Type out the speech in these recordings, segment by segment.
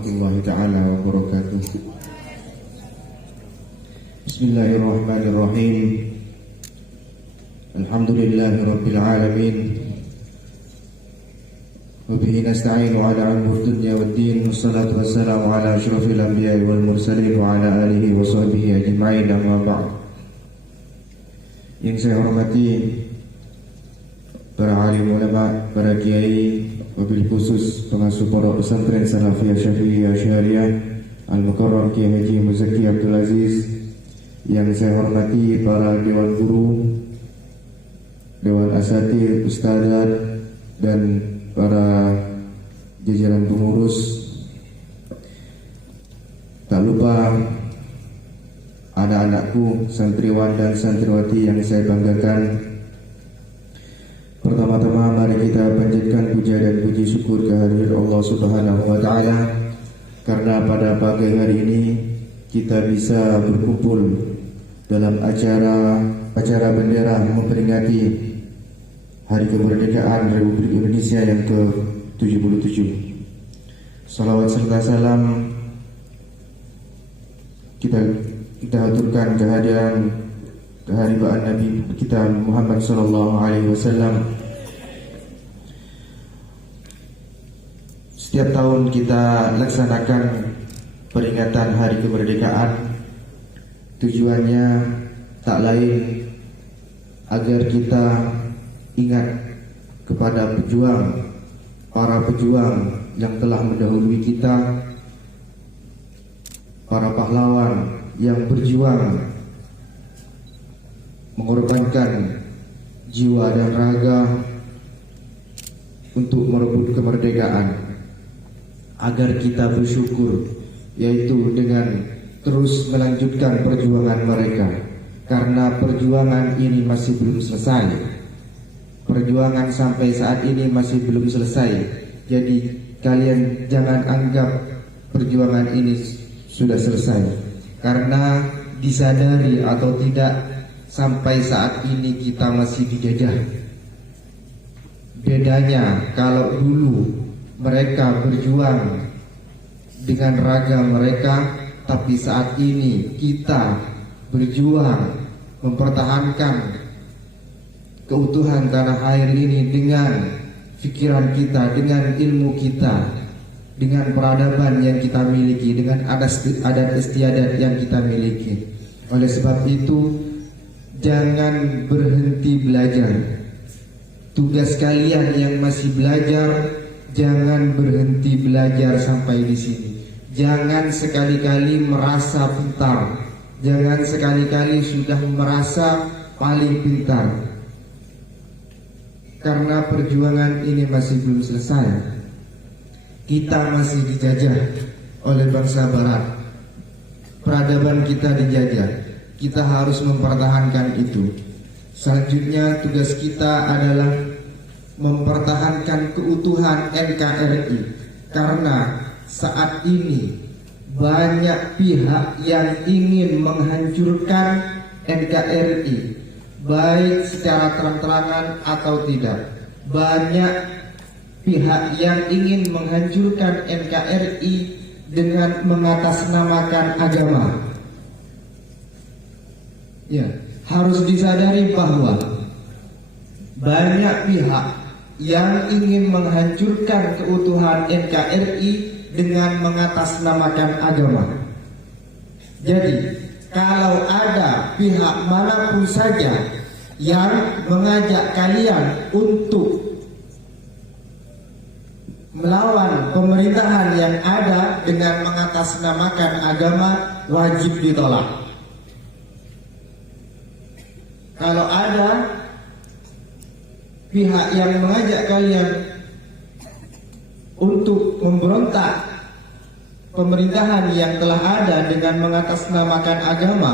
warahmatullahi ta'ala wabarakatuh. Bismillahirrahmanirrahim. Alhamdulillahi rabbil alamin. Wabihi nasta'inu ala umur dunya waddin. Wassalatu wassalamu ala asyrafil anbiya'i wal mursalin wa ala alihi wa sahbihi ajma'in, amma ba'd. Yang saya hormati para alim ulama, para kiai, wabil khusus pengasuh pondok pesantren Salafiyah Syafi'iyah Syariah Al-Mukarram Kiai Haji Muzaki Abdul Aziz. Yang saya hormati para dewan guru, dewan asatidz, ustadzat, dan para jajaran pengurus. Tak lupa anak-anakku, santriwan dan santriwati yang saya banggakan. Pertama-tama mari kita panjatkan puja dan puji syukur kehadirat Allah Subhanahu wa taala, karena pada pagi hari ini kita bisa berkumpul dalam acara bendera memperingati Hari Kemerdekaan Republik Indonesia yang ke-77. Salawat serta salam kita aturkan kehadiran keharibaan Nabi kita Muhammad sallallahu alaihi wasallam. Setiap tahun kita laksanakan peringatan Hari Kemerdekaan. Tujuannya tak lain agar kita ingat kepada para pejuang yang telah mendahului kita, para pahlawan yang berjuang mengorbankan jiwa dan raga untuk merebut kemerdekaan, agar kita bersyukur, yaitu dengan terus melanjutkan perjuangan mereka, karena perjuangan ini masih belum selesai. Perjuangan sampai saat ini masih belum selesai. Jadi kalian jangan anggap perjuangan ini sudah selesai, karena disadari atau tidak, sampai saat ini kita masih dijajah. Bedanya kalau dulu mereka berjuang dengan raga mereka, tapi saat ini kita berjuang mempertahankan keutuhan tanah air ini dengan pikiran kita, dengan ilmu kita, dengan peradaban yang kita miliki, dengan adat istiadat yang kita miliki. Oleh sebab itu, jangan berhenti belajar. Tugas kalian yang masih belajar, jangan berhenti belajar sampai di sini. Jangan sekali-kali merasa pintar. Jangan sekali-kali sudah merasa paling pintar. Karena perjuangan ini masih belum selesai. Kita masih dijajah oleh bangsa barat. Peradaban kita dijajah. Kita harus mempertahankan itu. Selanjutnya tugas kita adalah mempertahankan keutuhan NKRI, karena saat ini banyak pihak yang ingin menghancurkan NKRI, baik secara terang-terangan atau tidak. Banyak pihak yang ingin menghancurkan NKRI dengan mengatasnamakan agama. Ya, harus disadari bahwa banyak pihak yang ingin menghancurkan keutuhan NKRI dengan mengatasnamakan agama. Jadi, kalau ada pihak manapun saja yang mengajak kalian untuk melawan pemerintahan yang ada dengan mengatasnamakan agama, wajib ditolak. Kalau ada pihak yang mengajak kalian untuk memberontak pemerintahan yang telah ada dengan mengatasnamakan agama,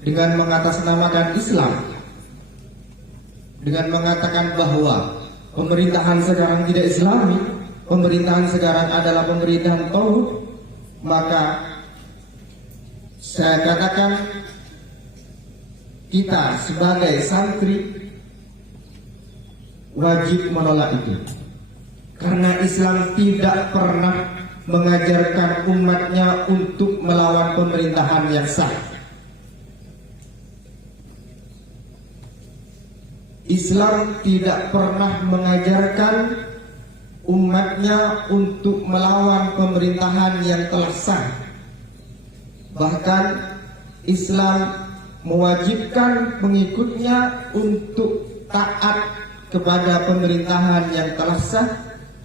dengan mengatasnamakan Islam, dengan mengatakan bahwa pemerintahan sekarang tidak Islami, pemerintahan sekarang adalah pemerintahan tauhid, maka saya katakan kita sebagai santri wajib menolak itu. Karena Islam tidak pernah mengajarkan umatnya untuk melawan pemerintahan yang sah. Islam tidak pernah mengajarkan umatnya untuk melawan pemerintahan yang telah sah. Bahkan Islam mewajibkan pengikutnya untuk taat kepada pemerintahan yang telah sah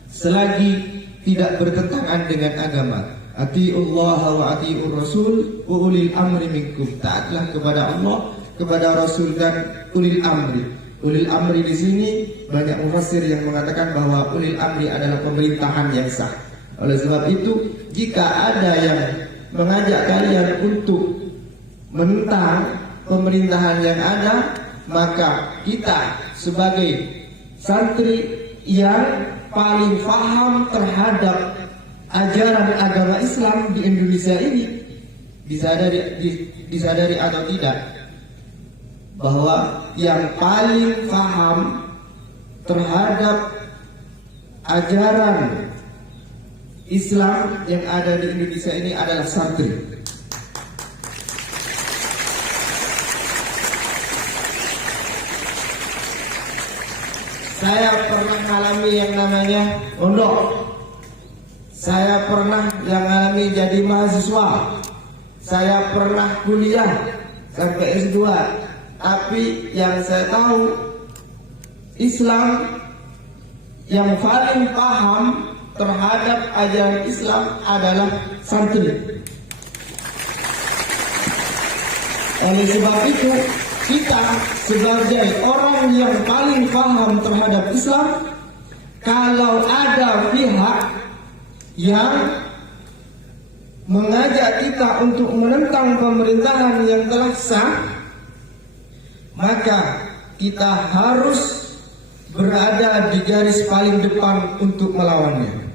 selagi tidak bertentangan dengan agama. Atiullah wa atiur rasul wa ulil amri minkum. Taatlah kepada Allah, kepada Rasul dan ulil amri. Ulil amri di sini banyak mufassir yang mengatakan bahwa ulil amri adalah pemerintahan yang sah. Oleh sebab itu, jika ada yang mengajak kalian untuk menentang pemerintahan yang ada, maka kita sebagai santri yang paling paham terhadap ajaran agama Islam di Indonesia ini disadari atau tidak, bahwa yang paling paham terhadap ajaran Islam yang ada di Indonesia ini adalah santri. Saya pernah mengalami yang namanya pondok. Saya pernah yang mengalami jadi mahasiswa. Saya pernah kuliah sampai S2. Tapi yang saya tahu, Islam yang paling paham terhadap ajaran Islam adalah santri. Oleh sebab itu, kita sebagai orang yang paling paham terhadap Islam, kalau ada pihak yang mengajak kita untuk menentang pemerintahan yang telah sah, maka kita harus berada di garis paling depan untuk melawannya.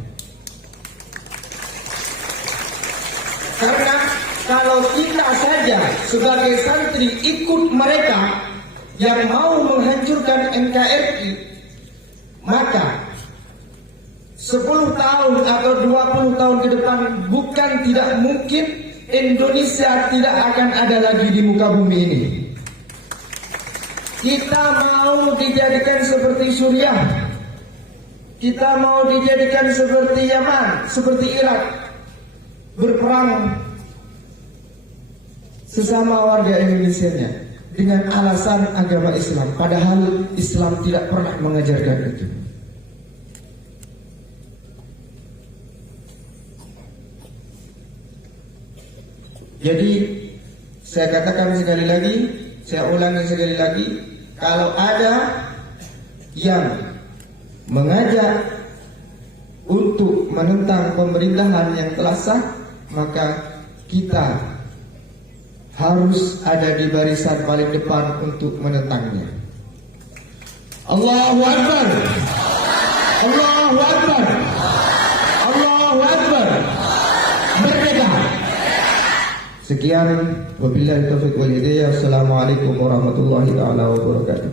Karena kalau kita saja sebagai santri ikut mereka yang mau menghancurkan NKRI, maka 10 tahun atau 20 tahun ke depan bukan tidak mungkin Indonesia tidak akan ada lagi di muka bumi ini. Kita mau dijadikan seperti Suriah, kita mau dijadikan seperti Yaman, seperti Irak, berperang sesama warga Indonesianya dengan alasan agama Islam, padahal Islam tidak pernah mengajarkan itu. Jadi saya katakan sekali lagi, saya ulangi sekali lagi, kalau ada yang mengajak untuk menentang pemerintahan yang telah sah, maka kita harus ada di barisan paling depan untuk menentangnya. Allahu Akbar, Allahu Akbar, Allahu Akbar, merdeka. Sekian, wabillahi taufiq wal hidayah. Assalamualaikum warahmatullahi taala wabarakatuh.